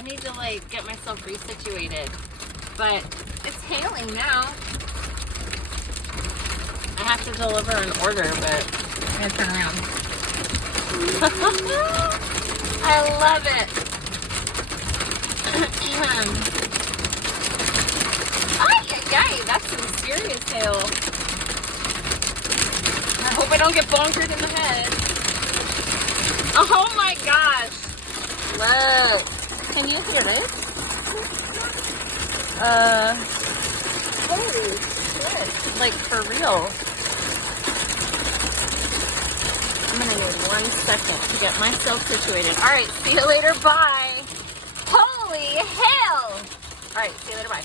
I need to like get myself resituated. But it's hailing now. I have to deliver an order, but I'm gonna turn around. I love it. Ay, that's some serious hail. I hope I don't get bonkered in the head. Oh my gosh. Look. Can you hear it? Holy shit. Like for real. I'm gonna need 1 second to get myself situated. Alright, see you later. Bye. Holy hell. Alright, see you later. Bye.